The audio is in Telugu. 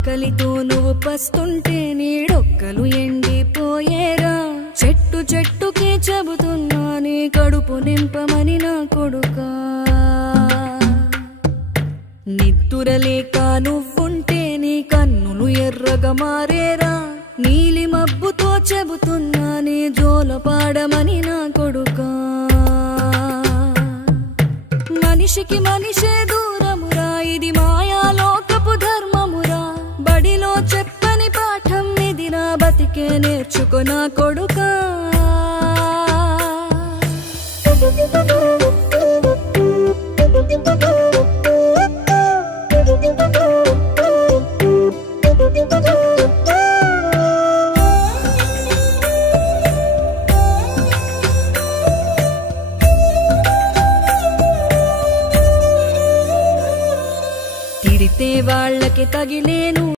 కలితో నువ్వు పస్తుంటే నీడొక్కలు ఎండిపోయేరా చెట్టు చెట్టుకే చెబుతున్నా నీ కడుపు నింపమని నా కొడుకా నిద్దురలేక నువ్వుంటే నీ కన్నులు ఎర్రగా మారేరా నీలి మబ్బుతో చెబుతున్నా నీ జోల పాడమని నా కొడుకా మనిషికి మనిషే దూరమురా ఇది మాయాలోకపు ధర్మమురా బడిలో చెప్పని పాఠం ఇదిరా బతికే నేర్చుకో నా కొడుకా తిడితే వాళ్ళకి తగిలేను